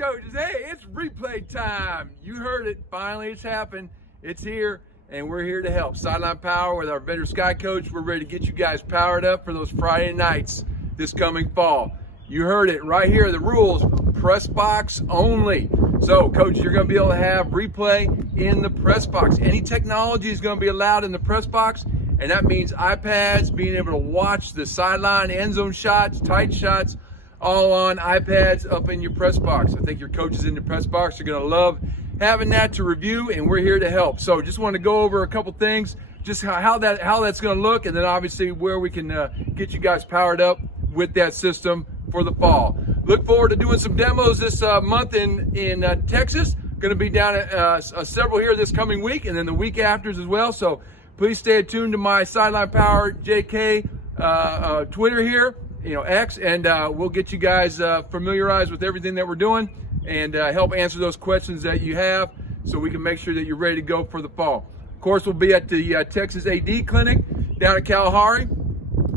Coaches. Hey, it's replay time. You heard it. Finally, it's happened. It's here, and we're here to help. Sideline Power with our vendor SkyCoach. We're ready to get you guys powered up for those Friday nights this coming fall. You heard it right here. The rules: press box only. So, Coach, you're going to be able to have replay in the press box. Any technology is going to be allowed in the press box, and that means iPads, being able to watch the sideline, end zone shots, tight shots, all on iPads up in your press box. I think your coaches in the press box are going to love having that to review, and we're here to help. So just want to go over a couple things, just how that's going to look, and then obviously where we can get you guys powered up with that system for the fall. Look forward to doing some demos this month in Texas. Going to be down at several here this coming week, and then the week after as well. So please stay tuned to my Sideline Power JK Twitter here, X, and we'll get you guys familiarized with everything that we're doing and help answer those questions that you have so we can make sure that you're ready to go for the fall. Of course, we'll be at the Texas AD Clinic down in Kalahari,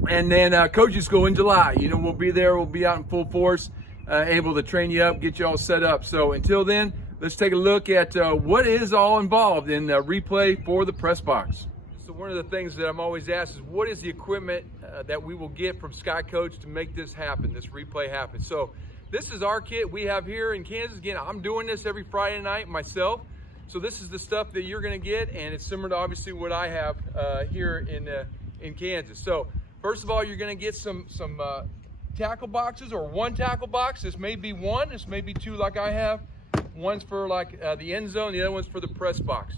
and then Coaches School in July. We'll be there. We'll be out in full force, able to train you up, get you all set up. So until then, let's take a look at what is all involved in replay for the press box. So one of the things that I'm always asked is, what is the equipment that we will get from SkyCoach to make this happen, this replay happen? So this is our kit we have here in Kansas. Again, I'm doing this every Friday night myself. So this is the stuff that you're going to get, and it's similar to obviously what I have here in Kansas. So first of all, you're going to get some tackle boxes, or one tackle box. This may be one, this may be two like I have. One's for like the end zone, the other one's for the press box.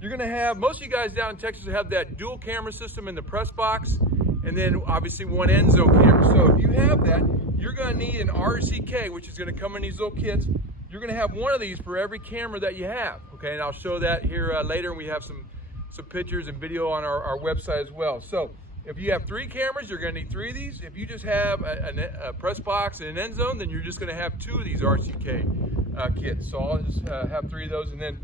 You're going to have, most of you guys down in Texas have that dual camera system in the press box, and then obviously one end zone camera. So if you have that, you're going to need an RCK, which is going to come in these little kits. You're going to have one of these for every camera that you have, okay? And I'll show that here later, and we have some pictures and video on our website as well. So if you have 3 cameras, you're going to need 3 of these. If you just have a press box and an end zone, then you're just going to have 2 of these RCK kits. So I'll just have 3 of those, and then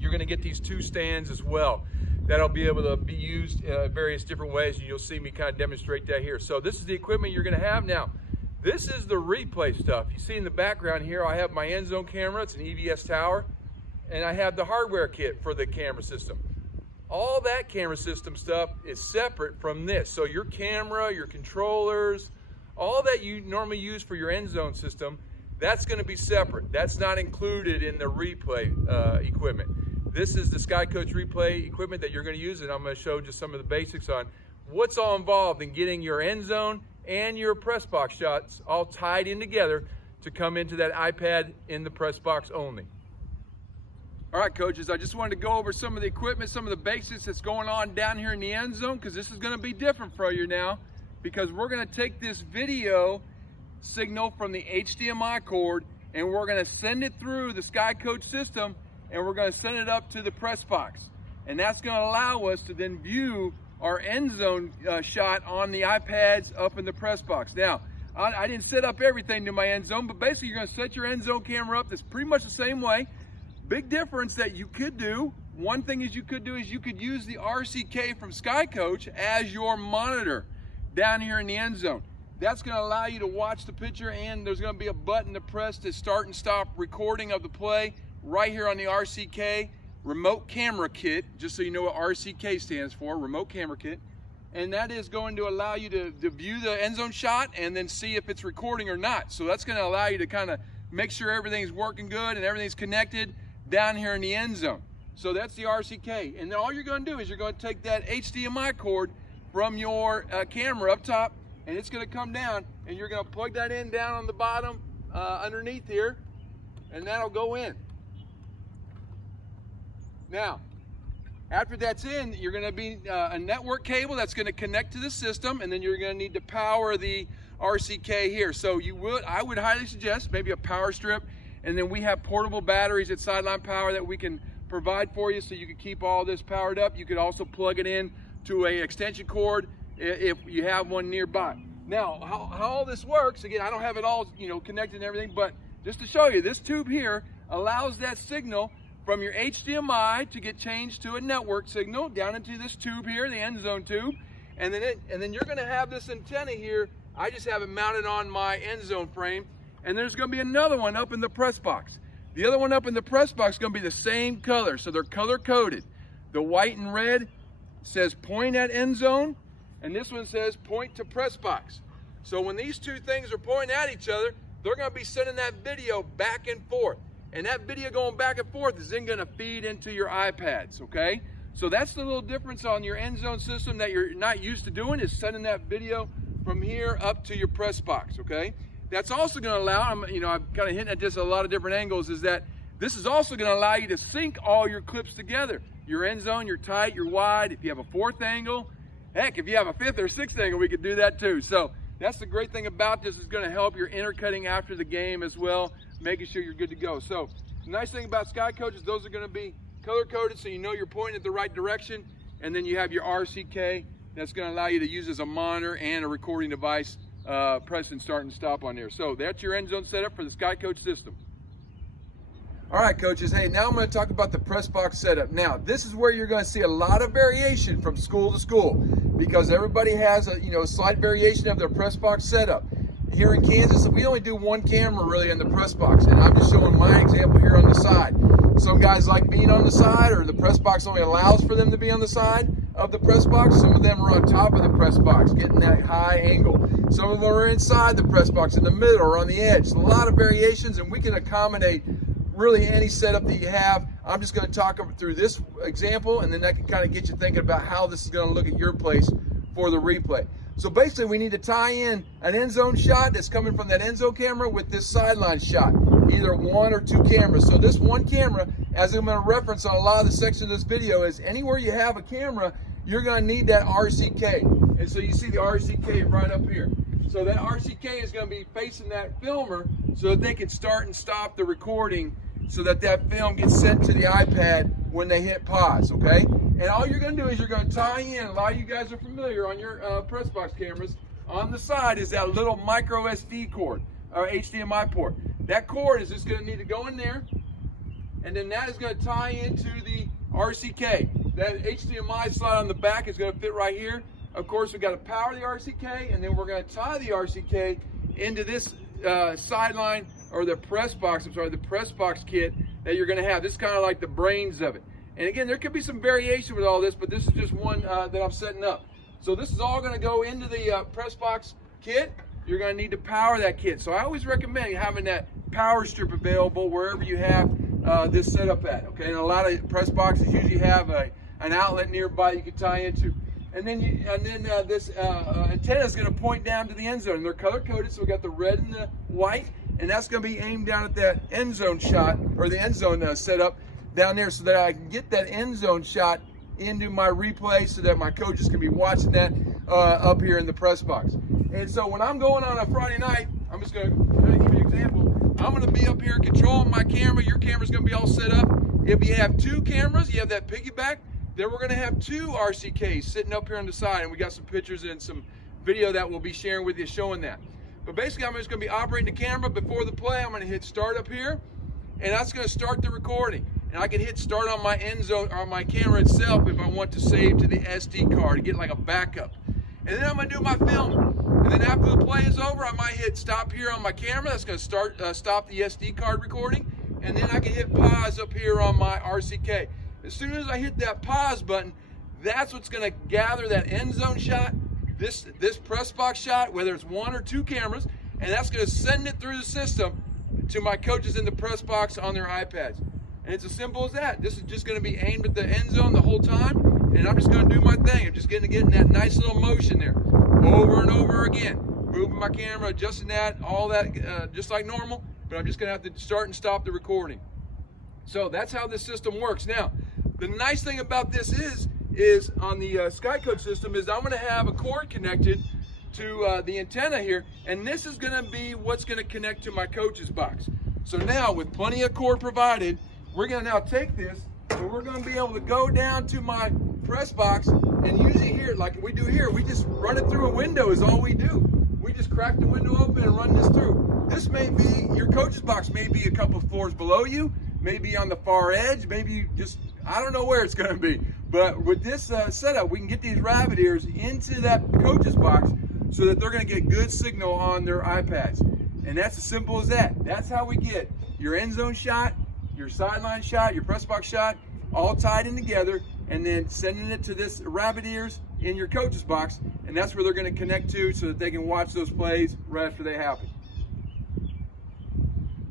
you're going to get these 2 stands as well. That'll be able to be used various different ways, and you'll see me kind of demonstrate that here. So this is the equipment you're going to have. Now, this is the replay stuff. You see in the background here, I have my end zone camera. It's an EVS tower, and I have the hardware kit for the camera system. All that camera system stuff is separate from this. So your camera, your controllers, all that you normally use for your end zone system, that's going to be separate. That's not included in the replay equipment. This is the SkyCoach replay equipment that you're going to use, and I'm going to show just some of the basics on what's all involved in getting your end zone and your press box shots all tied in together to come into that iPad in the press box only. All right, coaches, I just wanted to go over some of the equipment, some of the basics that's going on down here in the end zone, because this is going to be different for you now, because we're going to take this video signal from the HDMI cord and we're going to send it through the SkyCoach system, and we're going to send it up to the press box, and that's going to allow us to then view our end zone shot on the iPads up in the press box. Now, I didn't set up everything to my end zone, but basically you're going to set your end zone camera up that's pretty much the same way. Big difference that you could do, one thing is you could use the RCK from SkyCoach as your monitor down here in the end zone. That's going to allow you to watch the picture, and there's going to be a button to press to start and stop recording of the play right here on the RCK remote camera kit, just so you know what RCK stands for, remote camera kit. And that is going to allow you to view the end zone shot and then see if it's recording or not. So that's going to allow you to kind of make sure everything's working good and everything's connected down here in the end zone. So that's the RCK. And then all you're going to do is you're going to take that HDMI cord from your camera up top, and it's going to come down, and you're going to plug that in down on the bottom underneath here, and that'll go in. Now, after that's in, you're going to be a network cable that's going to connect to the system, and then you're going to need to power the RCK here. So I would highly suggest maybe a power strip, and then we have portable batteries at Sideline Power that we can provide for you so you can keep all this powered up. You could also plug it in to an extension cord if you have one nearby. Now, how all this works, again, I don't have it all connected and everything, but just to show you, this tube here allows that signal from your HDMI to get changed to a network signal down into this tube here, the end zone tube, and then you're going to have this antenna here. I just have it mounted on my end zone frame, and there's going to be another one up in the press box. The other one up in the press box is going to be the same color, so they're color coded. The white and red says point at end zone, and this one says point to press box. So when these two things are pointing at each other, they're going to be sending that video back and forth. And that video going back and forth is then going to feed into your iPads, okay? So that's the little difference on your end zone system that you're not used to doing, is sending that video from here up to your press box, okay? That's also going to allow, I'm kind of hinting at this at a lot of different angles, is that this is also going to allow you to sync all your clips together. Your end zone, your tight, your wide. If you have a fourth angle, heck, if you have a fifth or sixth angle, we could do that too. So that's the great thing about this, is going to help your intercutting after the game as well, making sure you're good to go. So the nice thing about SkyCoach is those are going to be color coded, so you know you're pointing at the right direction. And then you have your RCK that's going to allow you to use as a monitor and a recording device, pressing start and stop on there. So that's your end zone setup for the SkyCoach system. All right, coaches, hey, now I'm going to talk about the press box setup. Now, this is where you're going to see a lot of variation from school to school, because everybody has a slight variation of their press box setup. Here in Kansas, we only do one camera really in the press box, and I'm just showing my example here on the side. Some guys like being on the side, or the press box only allows for them to be on the side of the press box. Some of them are on top of the press box, getting that high angle. Some of them are inside the press box, in the middle, or on the edge. So a lot of variations, and we can accommodate really any setup that you have. I'm just going to talk through this example, and then that can kind of get you thinking about how this is going to look at your place for the replay. So basically, we need to tie in an end zone shot that's coming from that end zone camera with this sideline shot, either one or two cameras. So this one camera, as I'm going to reference on a lot of the sections of this video, is anywhere you have a camera, you're going to need that RCK. And so you see the RCK right up here. So that RCK is going to be facing that filmer so that they can start and stop the recording, so that that film gets sent to the iPad when they hit pause, okay? And all you're going to do is you're going to tie in, a lot of you guys are familiar on your press box cameras, on the side is that little micro SD cord, or HDMI port. That cord is just going to need to go in there, and then that is going to tie into the RCK. That HDMI slot on the back is going to fit right here. Of course, we've got to power the RCK, and then we're going to tie the RCK into this sideline, or the press box, the press box kit that you're going to have. This is kind of like the brains of it. And again, there could be some variation with all this, but this is just one that I'm setting up. So this is all going to go into the press box kit. You're going to need to power that kit. So I always recommend having that power strip available wherever you have this setup at. Okay, and a lot of press boxes usually have an outlet nearby you can tie into. And then this antenna is going to point down to the end zone. And they're color coded, so we got the red and the white, and that's going to be aimed down at that end zone shot, or the end zone setup down there, so that I can get that end zone shot into my replay, so that my coaches can be watching that up here in the press box. And so when I'm going on a Friday night, I'm just going to give you an example. I'm going to be up here controlling my camera. Your camera's going to be all set up. If you have two cameras, you have that piggyback, then we're going to have two RCKs sitting up here on the side, and we got some pictures and some video that we'll be sharing with you showing that. But basically, I'm just going to be operating the camera before the play. I'm going to hit start up here, and that's going to start the recording. And I can hit start on my end zone, or on my camera itself, if I want to save to the SD card to get like a backup. And then I'm going to do my film. And then after the play is over, I might hit stop here on my camera. That's going to stop the SD card recording. And then I can hit pause up here on my RCK. As soon as I hit that pause button, that's what's going to gather that end zone shot, this press box shot, whether it's one or two cameras, and that's going to send it through the system to my coaches in the press box on their iPads. And it's as simple as that. This is just going to be aimed at the end zone the whole time, and I'm just going to do my thing. I'm just getting that nice little motion there, over and over again, moving my camera, adjusting that, all that, just like normal. But I'm just going to have to start and stop the recording. So that's how this system works. Now, the nice thing about this is on the SkyCoach system is I'm going to have a cord connected to the antenna here, and this is going to be what's going to connect to my coach's box. So now, with plenty of cord provided, we're going to now take this, and we're going to be able to go down to my press box, and usually here, like we do here, we just run it through a window is all we do. We just crack the window open and run this through. This may be, your coach's box may be a couple floors below you, maybe on the far edge, maybe you just, I don't know where it's going to be. But with this setup, we can get these rabbit ears into that coach's box so that they're going to get good signal on their iPads. And that's as simple as that. That's how we get your end zone shot, your sideline shot, your press box shot, all tied in together, and then sending it to this rabbit ears in your coach's box, and that's where they're going to connect to so that they can watch those plays right after they happen.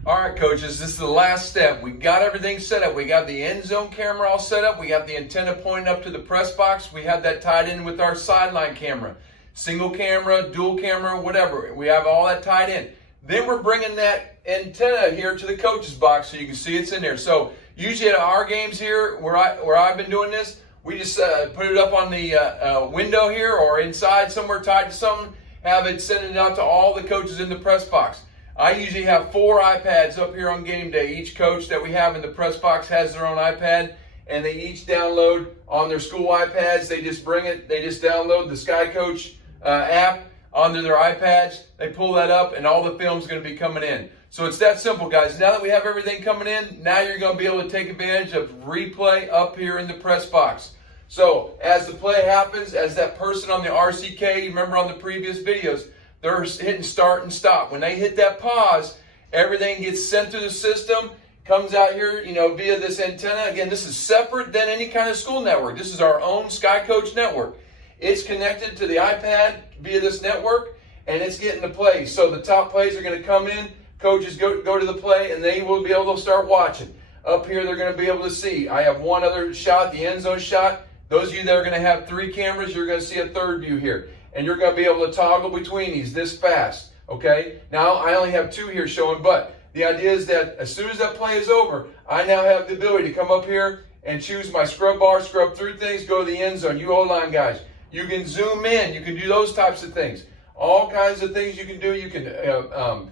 All right, coaches, this is the last step. We got everything set up. We got the end zone camera all set up. We got the antenna pointing up to the press box. We have that tied in with our sideline camera. Single camera, dual camera, whatever. We have all that tied in. Then we're bringing that antenna here to the coach's box so you can see it's in there. So usually at our games here, where I've been doing this, we just put it up on the window here or inside somewhere tied to something, have it send it out to all the coaches in the press box. I usually have 4 iPads up here on game day. Each coach that we have in the press box has their own iPad, and they each download on their school iPads. They just bring it, they just download the SkyCoach app onto their iPads. They pull that up, and all the film's going to be coming in. So it's that simple, guys. Now that we have everything coming in, now you're going to be able to take advantage of replay up here in the press box. So as the play happens, as that person on the RCK, you remember on the previous videos, they're hitting start and stop. When they hit that pause, everything gets sent through the system, comes out here, via this antenna. Again, this is separate than any kind of school network. This is our own SkyCoach network. It's connected to the iPad via this network, and it's getting the plays. So the top plays are going to come in, coaches go to the play, and they will be able to start watching. Up here, they're going to be able to see. I have one other shot, the end zone shot. Those of you that are going to have 3 cameras, you're going to see a third view here. And you're going to be able to toggle between these this fast, okay? Now, I only have 2 here showing, but the idea is that as soon as that play is over, I now have the ability to come up here and choose my scrub bar, scrub through things, go to the end zone. You O-line guys, you can zoom in. You can do those types of things. All kinds of things you can do. You can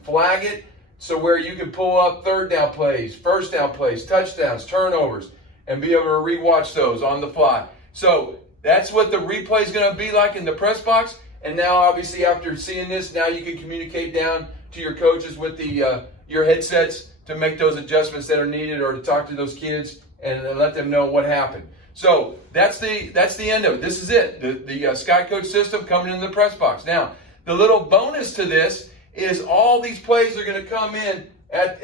flag it so where you can pull up third down plays, first down plays, touchdowns, turnovers, and be able to rewatch those on the fly. So that's what the replay is going to be like in the press box. And now, obviously, after seeing this, now you can communicate down to your coaches with the your headsets to make those adjustments that are needed, or to talk to those kids and let them know what happened. So that's the end of it. This is it. The SkyCoach system coming into the press box. Now, the little bonus to this is all these plays are going to come in at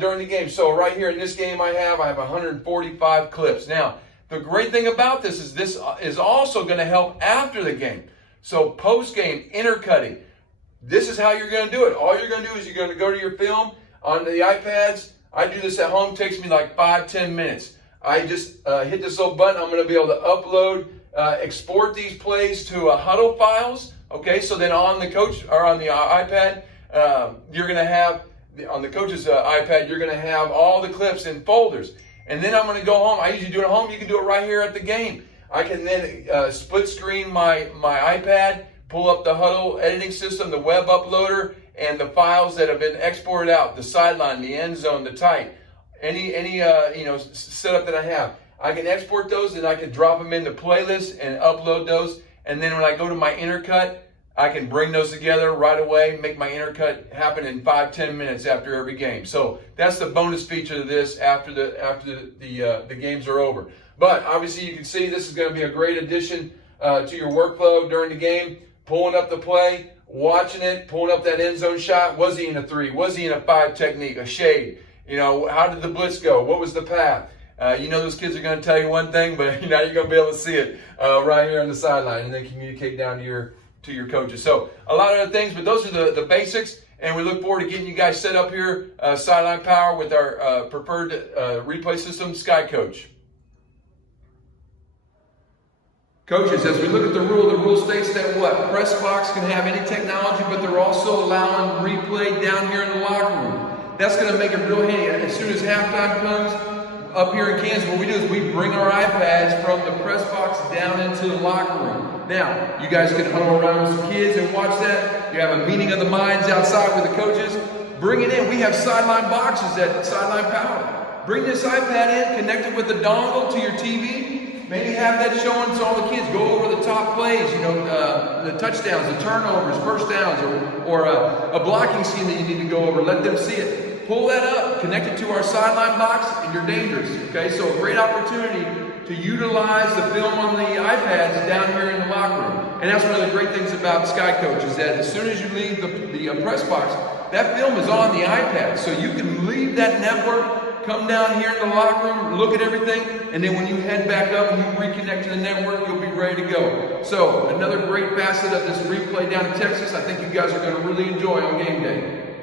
during the game. So right here in this game, I have 145 clips. Now, the great thing about this is also going to help after the game. So post-game, intercutting. This is how you're going to do it. All you're going to do is you're going to go to your film on the iPads. I do this at home. It takes me like 5-10 minutes. I just hit this little button. I'm going to be able to upload, export these plays to huddle files. Okay, so then on the coach or on the iPad, you're going to have on the coach's iPad, you're going to have all the clips in folders. And then I'm going to go home. I usually do it at home. You can do it right here at the game. I can then split screen my iPad, pull up the huddle editing system, the web uploader, and the files that have been exported out, the sideline, the end zone, the tight, any setup that I have. I can export those and I can drop them into playlists and upload those. And then when I go to my intercut, I can bring those together right away, make my intercut happen in 5-10 minutes after every game. So that's the bonus feature of this after the games are over. But obviously you can see this is going to be a great addition to your workflow during the game. Pulling up the play, watching it, pulling up that end zone shot. Was he in a 3? Was he in a 5 technique, a shade? How did the blitz go? What was the path? Those kids are going to tell you one thing, but now you're going to be able to see it right here on the sideline, and then communicate down to your coaches. So a lot of other things, but those are the basics, and we look forward to getting you guys set up here, Sideline Power, with our preferred replay system, SkyCoach. Coaches, as we look at the rule states that what? Press box can have any technology, but they're also allowing replay down here in the locker room. That's going to make it real handy. As soon as halftime comes up here in Kansas, what we do is we bring our iPads from the press box down into the locker room. Now, you guys can huddle around with some kids and watch that. You have a meeting of the minds outside with the coaches. Bring it in. We have sideline boxes at Sideline Power. Bring this iPad in, connect it with the dongle to your TV. Maybe have that showing to all the kids. Go over the top plays, the touchdowns, the turnovers, first downs, or a blocking scheme that you need to go over. Let them see it. Pull that up, connect it to our sideline box, and you're dangerous. Okay, so a great opportunity to utilize the film on the iPads down here in the locker room. And that's one of the great things about SkyCoach is that as soon as you leave the press box, that film is on the iPad. So you can leave that network, come down here in the locker room, look at everything, and then when you head back up and you reconnect to the network, you'll be ready to go. So another great facet of this replay down in Texas, I think you guys are going to really enjoy on game day.